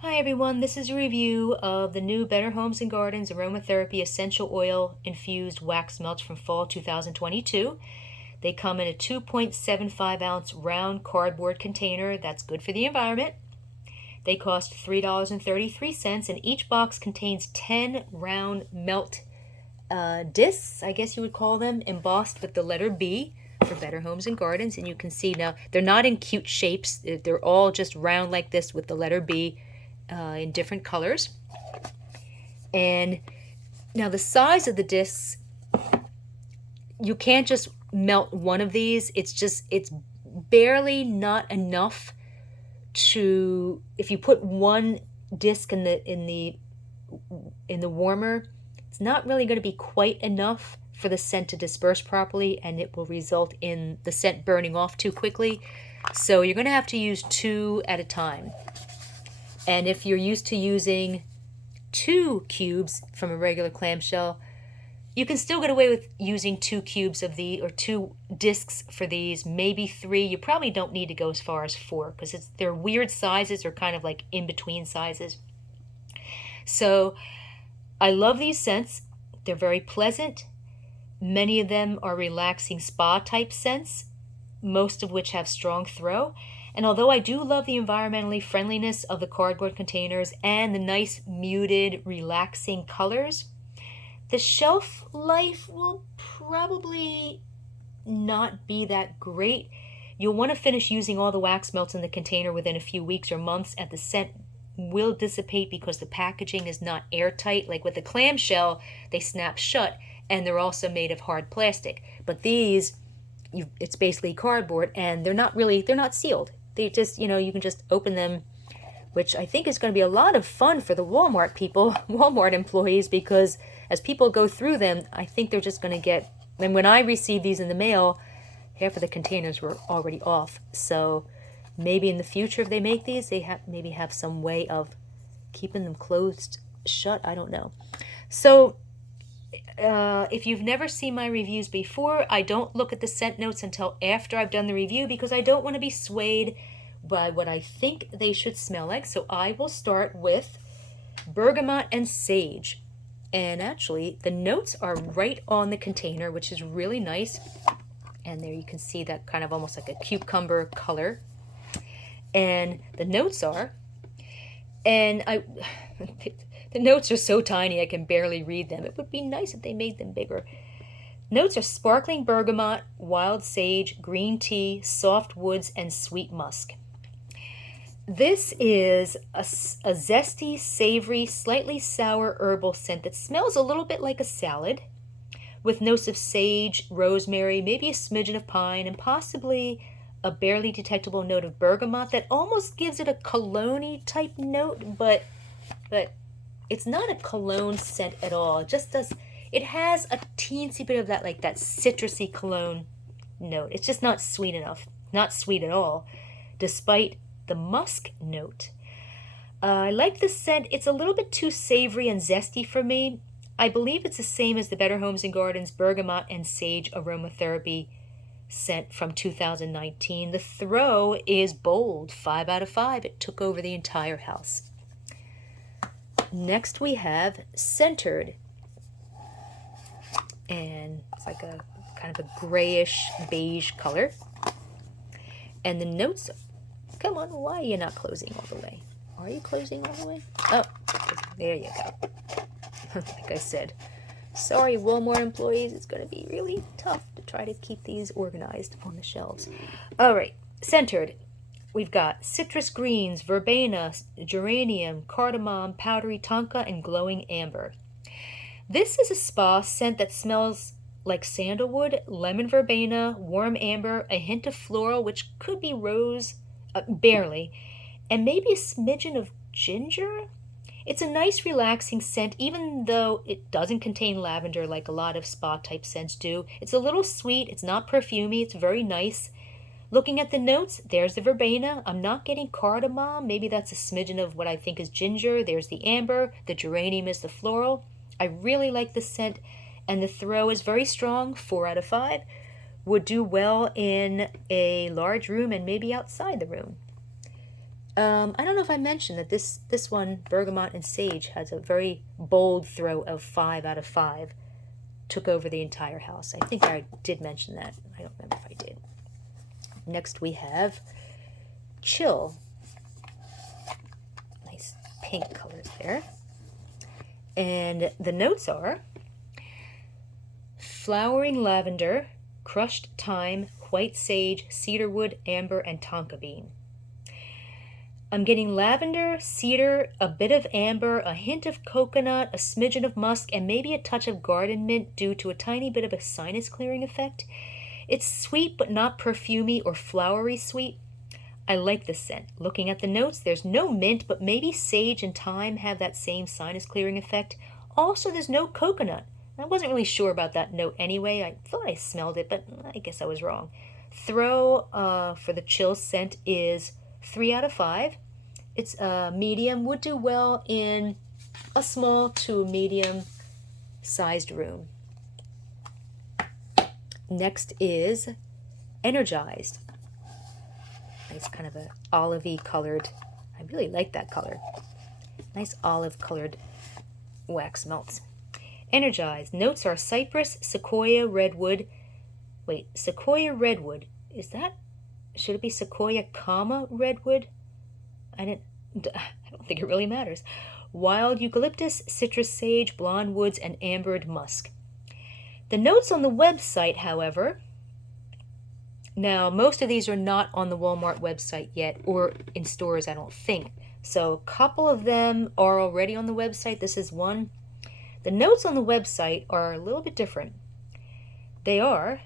Hi everyone, this is a review of the new Better Homes and Gardens Aromatherapy Essential Oil Infused Wax Melts from Fall 2022. They come in a 2.75 ounce round cardboard container that's good for the environment. They cost $3.33 and each box contains 10 round melt discs, I guess you would call them, embossed with the letter B for Better Homes and Gardens. And you can see now they're not in cute shapes, they're all just round like this with the letter B in different colors. And now the size of the discs, you can't just melt one of these. It's barely not enough to, if you put one disc in the warmer, it's not really going to be quite enough for the scent to disperse properly, and it will result in the scent burning off too quickly. So you're going to have to use two at a time. And if you're used to using 2 cubes from a regular clamshell, you can still get away with using 2 cubes of these, or 2 discs for these, maybe 3. You probably don't need to go as far as 4 because they're weird sizes, or kind of like in between sizes. So I love these scents. They're very pleasant. Many of them are relaxing spa type scents, most of which have strong throw. And although I do love the environmentally friendliness of the cardboard containers and the nice muted relaxing colors, the shelf life will probably not be that great. You'll want to finish using all the wax melts in the container within a few weeks or months, and the scent will dissipate because the packaging is not airtight. Like with the clamshell, they snap shut, and they're also made of hard plastic. But these, it's basically cardboard, and they're not sealed. They just, you can just open them, which I think is going to be a lot of fun for the Walmart people, Walmart employees, because as people go through them, I think they're just going to get, and when I received these in the mail, half of the containers were already off. So maybe in the future, if they make these, they maybe have some way of keeping them closed shut. I don't know. So if you've never seen my reviews before, I don't look at the scent notes until after I've done the review because I don't want to be swayed by what I think they should smell like. So I will start with Bergamot and Sage. And actually, the notes are right on the container, which is really nice. And there you can see that kind of almost like a cucumber color. And the notes are, and the notes are so tiny I can barely read them. It would be nice if they made them bigger. Notes are sparkling bergamot, wild sage, green tea, soft woods, and sweet musk. This is a zesty, savory, slightly sour herbal scent that smells a little bit like a salad, with notes of sage, rosemary, maybe a smidgen of pine, and possibly a barely detectable note of bergamot that almost gives it a cologne-y type note, but it's not a cologne scent at all. It has a teensy bit of that, like that citrusy cologne note. It's just not sweet enough. Not sweet at all, despite the musk note. I like the scent. It's a little bit too savory and zesty for me. I believe it's the same as the Better Homes and Gardens Bergamot and Sage Aromatherapy scent from 2019. The throw is bold, 5 out of 5. It took over the entire house. Next we have Centered, and it's like a kind of a grayish beige color. And the notes, come on, why are you not closing all the way? Are you closing all the way? Oh, there you go. Like I said, sorry Walmart employees, it's going to be really tough to try to keep these organized on the shelves. All right, Centered. We've got citrus greens, verbena, geranium, cardamom, powdery tonka, and glowing amber. This is a spa scent that smells like sandalwood, lemon verbena, warm amber, a hint of floral, which could be rose, barely, and maybe a smidgen of ginger. It's a nice relaxing scent, even though it doesn't contain lavender like a lot of spa type scents do. It's a little sweet, it's not perfumey, it's very nice. Looking at the notes, there's the verbena. I'm not getting cardamom. Maybe that's a smidgen of what I think is ginger. There's the amber. The geranium is the floral. I really like the scent, and the throw is very strong, 4 out of 5. Would do well in a large room and maybe outside the room. I don't know if I mentioned that this one, Bergamot and Sage, has a very bold throw of 5 out of 5. Took over the entire house. I think I did mention that. I don't remember if I did. Next we have Chill. Nice pink colors there. And the notes are flowering lavender, crushed thyme, white sage, cedarwood, amber, and tonka bean. I'm getting lavender, cedar, a bit of amber, a hint of coconut, a smidgen of musk, and maybe a touch of garden mint due to a tiny bit of a sinus clearing effect. It's sweet but not perfumey or flowery sweet. I like this scent. Looking at the notes, there's no mint, but maybe sage and thyme have that same sinus clearing effect. Also, there's no coconut. I wasn't really sure about that note anyway. I thought I smelled it, but I guess I was wrong. Throw for the Chill scent is 3 out of 5. It's a medium, would do well in a small to medium sized room. Next is Energized. Nice kind of a olivey colored, I really like that color. Nice olive colored wax melts. Energized. Notes are cypress, sequoia, redwood. Wait, sequoia, redwood. Is that, should it be sequoia, comma, redwood? I don't think it really matters. Wild eucalyptus, citrus sage, blonde woods, and ambered musk. The notes on the website, however, now most of these are not on the Walmart website yet, or in stores, I don't think. So a couple of them are already on the website. This is one. The notes on the website are a little bit different. They are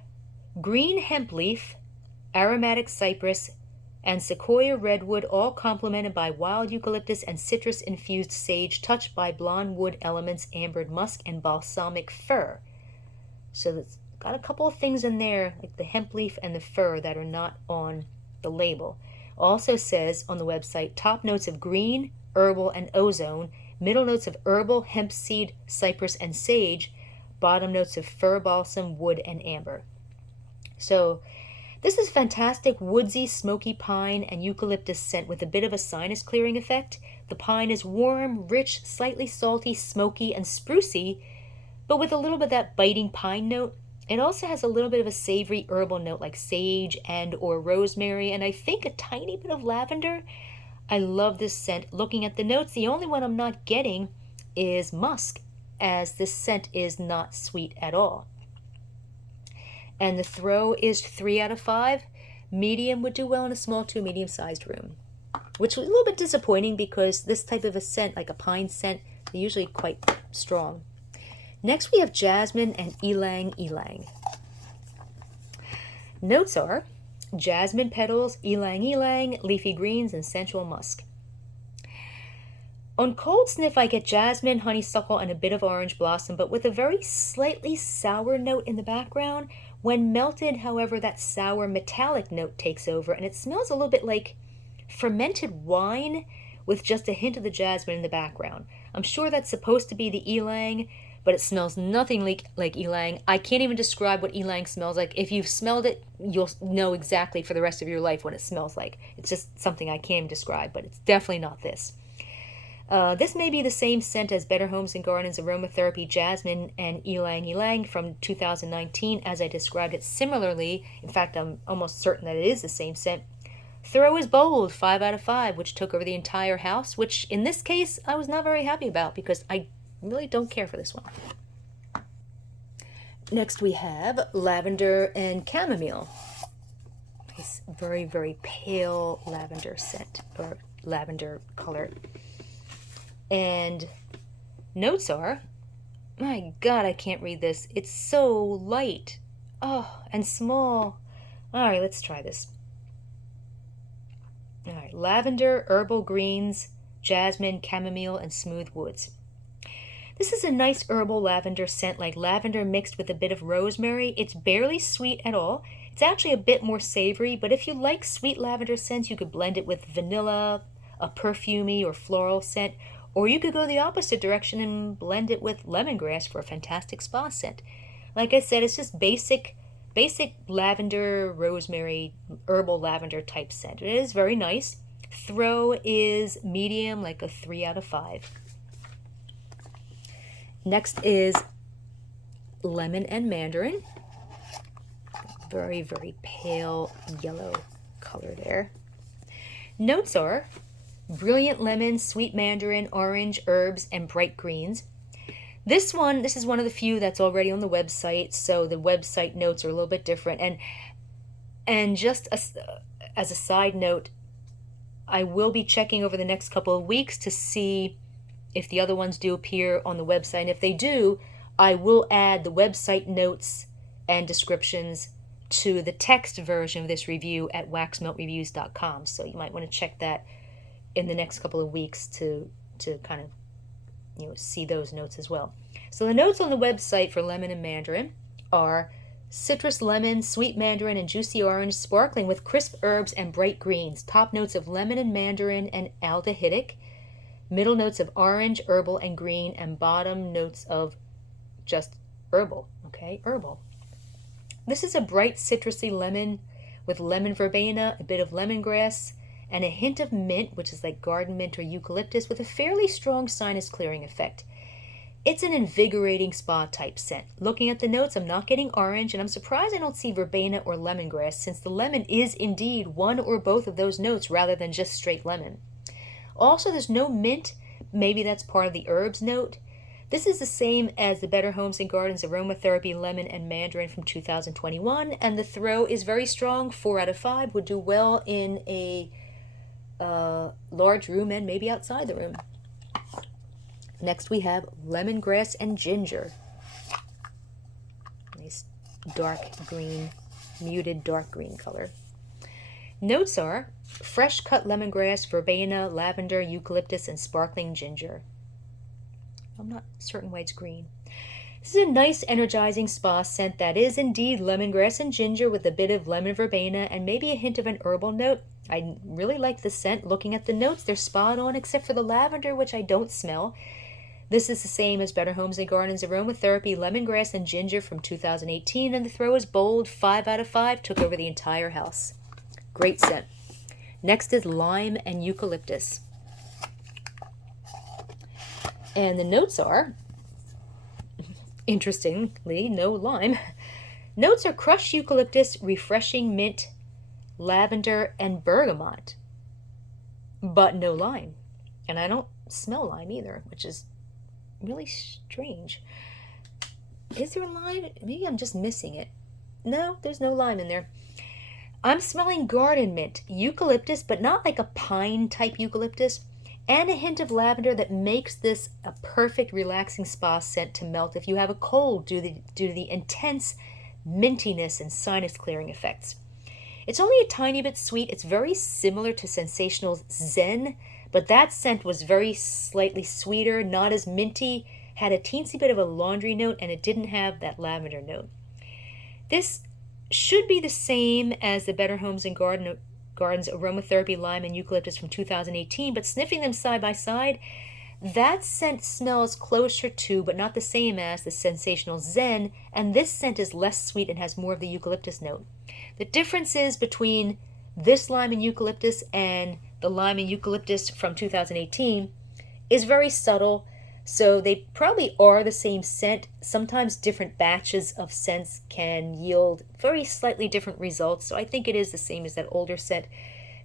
green hemp leaf, aromatic cypress, and sequoia redwood, all complemented by wild eucalyptus and citrus-infused sage, touched by blonde wood elements, ambered musk, and balsamic fir. So it's got a couple of things in there, like the hemp leaf and the fir, that are not on the label. Also says on the website, top notes of green, herbal, and ozone, middle notes of herbal, hemp seed, cypress, and sage, bottom notes of fir, balsam, wood, and amber. So this is fantastic woodsy, smoky pine and eucalyptus scent with a bit of a sinus clearing effect. The pine is warm, rich, slightly salty, smoky, and sprucey, but with a little bit of that biting pine note. It also has a little bit of a savory herbal note like sage and or rosemary, and I think a tiny bit of lavender. I love this scent. Looking at the notes, the only one I'm not getting is musk, as this scent is not sweet at all. And the throw is 3 out of 5. Medium would do well in a small to medium-sized room, which was a little bit disappointing because this type of a scent, like a pine scent, they're usually quite strong. Next we have Jasmine and Ylang Ylang. Notes are jasmine petals, ylang ylang, leafy greens, and sensual musk. On cold sniff, I get jasmine, honeysuckle, and a bit of orange blossom, but with a very slightly sour note in the background. When melted, however, that sour metallic note takes over, and it smells a little bit like fermented wine with just a hint of the jasmine in the background. I'm sure that's supposed to be the ylang, but it smells nothing like ylang. I can't even describe what ylang smells like. If you've smelled it, you'll know exactly for the rest of your life what it smells like. It's just something I can't even describe, but it's definitely not this. This may be the same scent as Better Homes and Gardens Aromatherapy Jasmine and Ylang Ylang from 2019, as I described it similarly. In fact, I'm almost certain that it is the same scent. Throw is bold, 5 out of 5, which took over the entire house, which in this case I was not very happy about because I really don't care for this one. Next we have Lavender and Chamomile. Nice, very, very pale lavender scent, or lavender color. And notes are, my God, I can't read this. It's so light. Oh, and small. All right, let's try this. All right, lavender, herbal greens, jasmine, chamomile, and smooth woods. This is a nice herbal lavender scent, like lavender mixed with a bit of rosemary. It's barely sweet at all. It's actually a bit more savory, but if you like sweet lavender scents, you could blend it with vanilla, a perfumey or floral scent, or you could go the opposite direction and blend it with lemongrass for a fantastic spa scent. Like I said, it's just basic lavender, rosemary, herbal lavender type scent. It is very nice. Throw is medium, like a 3 out of 5. Next is lemon and mandarin. Very, very pale yellow color there. Notes are brilliant lemon, sweet mandarin, orange, herbs, and bright greens. This is one of the few that's already on the website, so the website notes are a little bit different. And just as a side note, I will be checking over the next couple of weeks to see if the other ones do appear on the website. And if they do, I will add the website notes and descriptions to the text version of this review at waxmeltreviews.com. So you might want to check that in the next couple of weeks to kind of see those notes as well. So the notes on the website for lemon and mandarin are citrus lemon, sweet mandarin, and juicy orange, sparkling with crisp herbs and bright greens. Top notes of lemon and mandarin and aldehydic. Middle notes of orange, herbal, and green, and bottom notes of just herbal. Okay, herbal. This is a bright citrusy lemon with lemon verbena, a bit of lemongrass, and a hint of mint, which is like garden mint or eucalyptus, with a fairly strong sinus clearing effect. It's an invigorating spa type scent. Looking at the notes, I'm not getting orange, and I'm surprised I don't see verbena or lemongrass, since the lemon is indeed one or both of those notes rather than just straight lemon. Also, there's no mint. Maybe that's part of the herbs note. This is the same as the Better Homes and Gardens Aromatherapy Lemon and Mandarin from 2021, and the throw is very strong, 4 out of 5, would do well in a large room and maybe outside the room. Next we have Lemongrass and Ginger. Nice dark green, muted dark green color. Notes are fresh cut lemongrass, verbena, lavender, eucalyptus, and sparkling ginger. I'm not certain why it's green. This is a nice energizing spa scent that is indeed lemongrass and ginger with a bit of lemon verbena and maybe a hint of an herbal note. I really like the scent. Looking at the notes, they're spot on except for the lavender, which I don't smell. This is the same as Better Homes and Gardens Aromatherapy Lemongrass and Ginger from 2018, and the throw is bold, 5 out of 5, took over the entire house. Great scent. Next is lime and eucalyptus. And the notes are, interestingly, no lime. Notes are crushed eucalyptus, refreshing mint, lavender, and bergamot, but no lime. And I don't smell lime either, which is really strange. Is there lime? Maybe I'm just missing it. No, there's no lime in there. I'm smelling garden mint, eucalyptus, but not like a pine type eucalyptus, and a hint of lavender that makes this a perfect relaxing spa scent to melt if you have a cold due to the intense mintiness and sinus clearing effects. It's only a tiny bit sweet. It's very similar to Sensational's Zen, but that scent was very slightly sweeter, not as minty, had a teensy bit of a laundry note, and it didn't have that lavender note. This should be the same as the Better Homes and Gardens Aromatherapy Lime and Eucalyptus from 2018, but sniffing them side by side, that scent smells closer to, but not the same as, the Sensational Zen, and this scent is less sweet and has more of the eucalyptus note. The differences between this lime and eucalyptus and the lime and eucalyptus from 2018 is very subtle, so they probably are the same scent. Sometimes different batches of scents can yield very slightly different results, so I think it is the same as that older scent.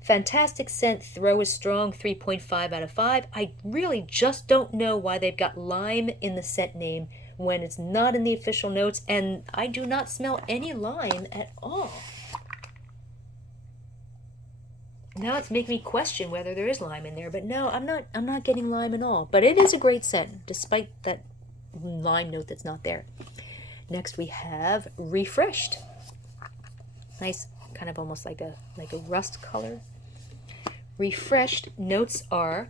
Fantastic scent, throw is strong, 3.5 out of 5. I really just don't know why they've got lime in the scent name when it's not in the official notes, and I do not smell any lime at all. Now it's making me question whether there is lime in there, but no, I'm not getting lime at all. But it is a great scent, despite that lime note that's not there. Next we have Refreshed. Nice, kind of almost like a rust color. Refreshed notes are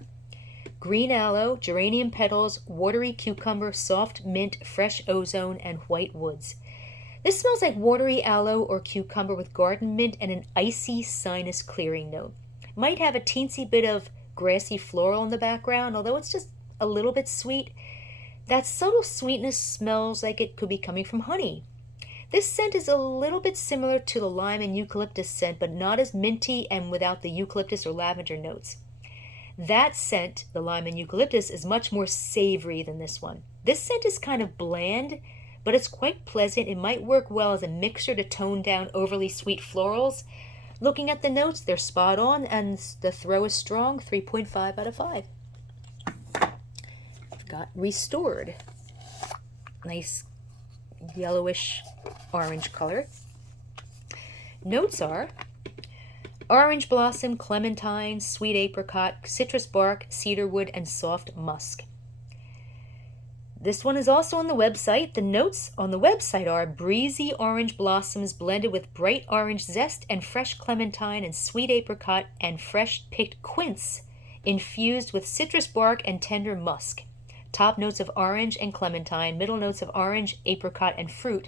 green aloe, geranium petals, watery cucumber, soft mint, fresh ozone, and white woods. This smells like watery aloe or cucumber with garden mint and an icy sinus clearing note. Might have a teensy bit of grassy floral in the background, although it's just a little bit sweet. That subtle sweetness smells like it could be coming from honey. This scent is a little bit similar to the lime and eucalyptus scent, but not as minty and without the eucalyptus or lavender notes. That scent, the lime and eucalyptus, is much more savory than this one. This scent is kind of bland, but it's quite pleasant. It might work well as a mixer to tone down overly sweet florals. Looking at the notes, they're spot on, and the throw is strong, 3.5 out of 5. I've got Restored. Nice yellowish orange color. Notes are orange blossom, clementine, sweet apricot, citrus bark, cedarwood, and soft musk. This one is also on the website. The notes on the website are breezy orange blossoms blended with bright orange zest and fresh clementine and sweet apricot and fresh picked quince, infused with citrus bark and tender musk. Top notes of orange and clementine, middle notes of orange, apricot, and fruit,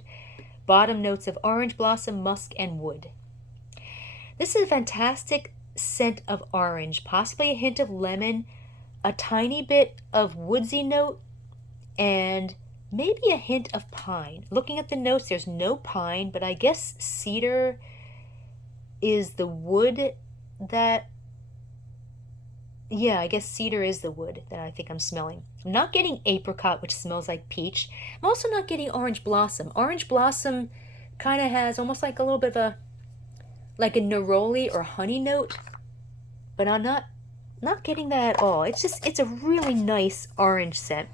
bottom notes of orange blossom, musk, and wood. This is a fantastic scent of orange, possibly a hint of lemon, a tiny bit of woodsy note, and maybe a hint of pine. Looking at the notes, there's no pine, but I guess cedar is the wood that... Yeah, I guess cedar is the wood that I think I'm smelling. I'm not getting apricot, which smells like peach. I'm also not getting orange blossom. Orange blossom kind of has almost like a little bit of like a neroli or honey note, but I'm not getting that at all. It's a really nice orange scent.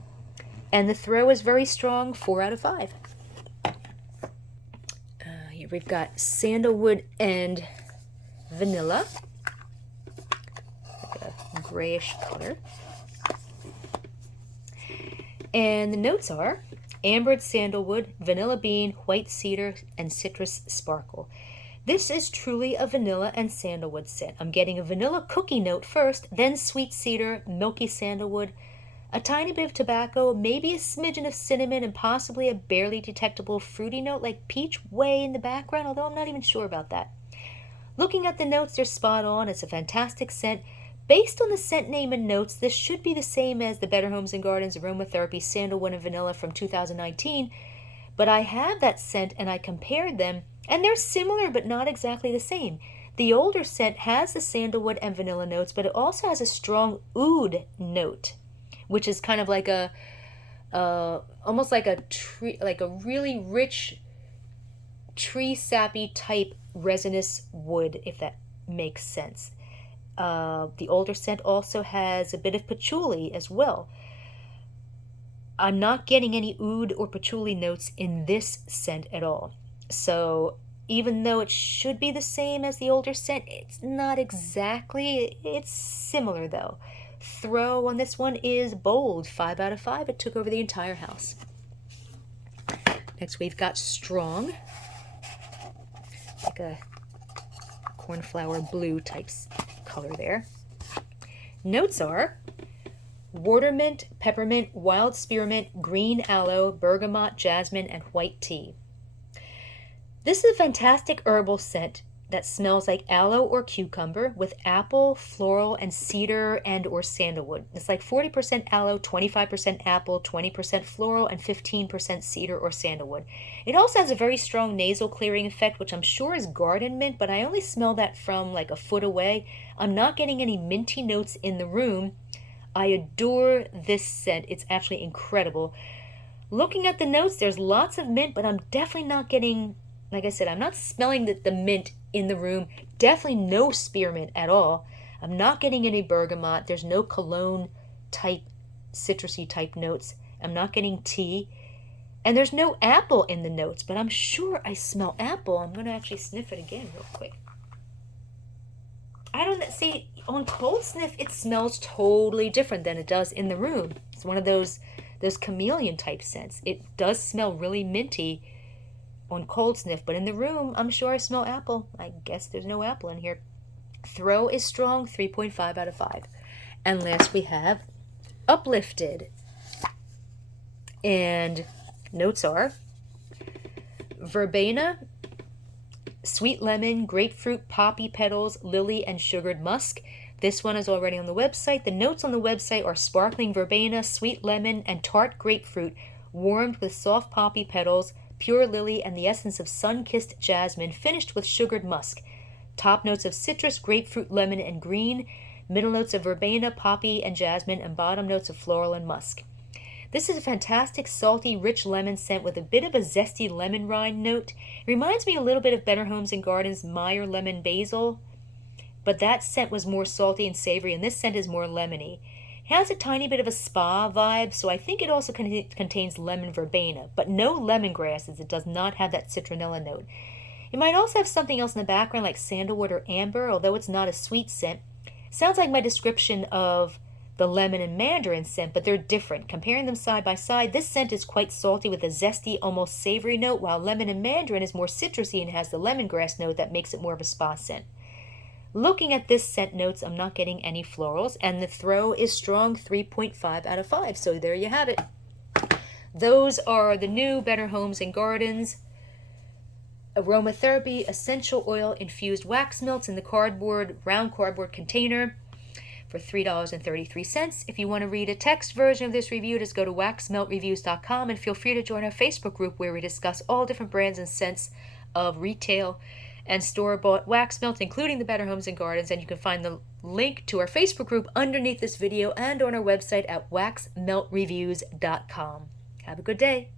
And the throw is very strong, 4 out of 5. Here we've got Sandalwood and Vanilla. Like a grayish color. And the notes are ambered sandalwood, vanilla bean, white cedar, and citrus sparkle. This is truly a vanilla and sandalwood scent. I'm getting a vanilla cookie note first, then sweet cedar, milky sandalwood, a tiny bit of tobacco, maybe a smidgen of cinnamon, and possibly a barely detectable fruity note like peach way in the background, although I'm not even sure about that. Looking at the notes, they're spot on. It's a fantastic scent. Based on the scent name and notes, this should be the same as the Better Homes and Gardens Aromatherapy Sandalwood and Vanilla from 2019, but I have that scent and I compared them, and they're similar but not exactly the same. The older scent has the sandalwood and vanilla notes, but it also has a strong oud note, which is kind of like a almost like a tree, like a really rich tree sappy type resinous wood, if that makes sense. The older scent also has a bit of patchouli as well. I'm not getting any oud or patchouli notes in this scent at all. So even though it should be the same as the older scent, it's not exactly. It's similar though. Throw on this one is bold, 5 out of 5. It took over the entire house. Next we've got Strong, like a cornflower blue types color there. Notes are watermint, peppermint, wild spearmint, green aloe, bergamot, jasmine, and white tea. This is a fantastic herbal scent that smells like aloe or cucumber with apple, floral, and cedar and or sandalwood. It's like 40% aloe, 25% apple, 20% floral, and 15% cedar or sandalwood. It also has a very strong nasal clearing effect, which I'm sure is garden mint, but I only smell that from like a foot away. I'm not getting any minty notes in the room. I adore this scent. It's actually incredible. Looking at the notes, there's lots of mint, but I'm definitely not getting, like I said, I'm not smelling the mint in the room. Definitely no spearmint at all. I'm not getting any bergamot. There's no cologne type, citrusy type notes. I'm not getting tea. And there's no apple in the notes, but I'm sure I smell apple. I'm going to actually sniff it again real quick. I don't see, on cold sniff, it smells totally different than it does in the room. It's one of those chameleon type scents. It does smell really minty on cold sniff, but in the room, I'm sure I smell apple. I guess there's no apple in here. Throw is strong, 3.5 out of 5. And last we have Uplifted. And notes are verbena, sweet lemon, grapefruit, poppy petals, lily, and sugared musk. This one is already on the website. The notes on the website are sparkling verbena, sweet lemon, and tart grapefruit, warmed with soft poppy petals, pure lily, and the essence of sun-kissed jasmine, finished with sugared musk. Top notes of citrus, grapefruit, lemon, and green. Middle notes of verbena, poppy, and jasmine, and bottom notes of floral and musk. This is a fantastic, salty, rich lemon scent with a bit of a zesty lemon rind note. It reminds me a little bit of Better Homes and Gardens' Meyer Lemon Basil, but that scent was more salty and savory, and this scent is more lemony. It has a tiny bit of a spa vibe, so I think it also contains lemon verbena, but no lemongrass, as it does not have that citronella note. It might also have something else in the background like sandalwood or amber, although it's not a sweet scent. Sounds like my description of the lemon and mandarin scent, but they're different. Comparing them side by side, this scent is quite salty with a zesty, almost savory note, while lemon and mandarin is more citrusy and has the lemongrass note that makes it more of a spa scent. Looking at this scent notes, I'm not getting any florals, and the throw is strong 3.5 out of 5. So there you have it. Those are the new Better Homes and Gardens Aromatherapy Essential Oil Infused Wax Melts in the round cardboard container for $3.33. If you want to read a text version of this review, just go to waxmeltreviews.com and feel free to join our Facebook group where we discuss all different brands and scents of retail and store-bought wax melts, including the Better Homes and Gardens, and you can find the link to our Facebook group underneath this video and on our website at waxmeltreviews.com. Have a good day.